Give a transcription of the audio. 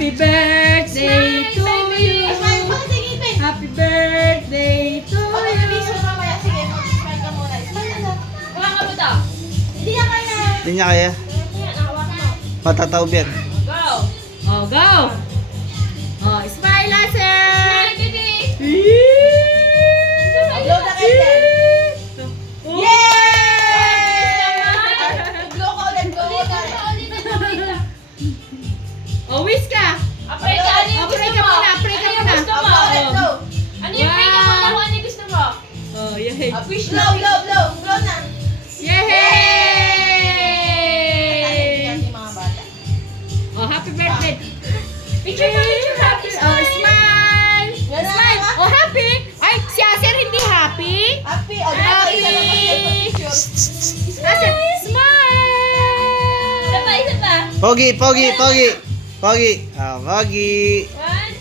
Happy birthday to you. Smile, bakit nag-ipin? Happy birthday to O, you. mag-release mo mamaya. Sige, mag-smile ka muna. Smile na. Hawakan mo to. Hindi niya kaya. Hindi niya kaya. Yan, hawakan mo. Matataob yan. Go. Oh, go. Oh, smile, Hazel. Smile, baby. Blow the candle. Oh. Yay! Blow ka ulit, blow ka ulit. Oh, wish ka. Pray ka, ano yung Oh, pray gusto ka mo? muna, pray ka Ano yung muna. gusto mo? Blow ulit, blow. Ano yung pray ka muna kung ano yung gusto mo? Oh, yay. Wish Blow, blow, blow. Blow na. Yay! Yan yung mga bata. Oh, happy birthday. Picture pa, picture pa. Oh, smile. Yan na, Smile. ha? Oh, happy. Ay, si Aser hindi happy. Happy. O, di ba Happy. isa na picture? Aser, smile. Isa pa, isa pa. Pogi, pogi, pogi. Pogi. Ah, pogi. 1,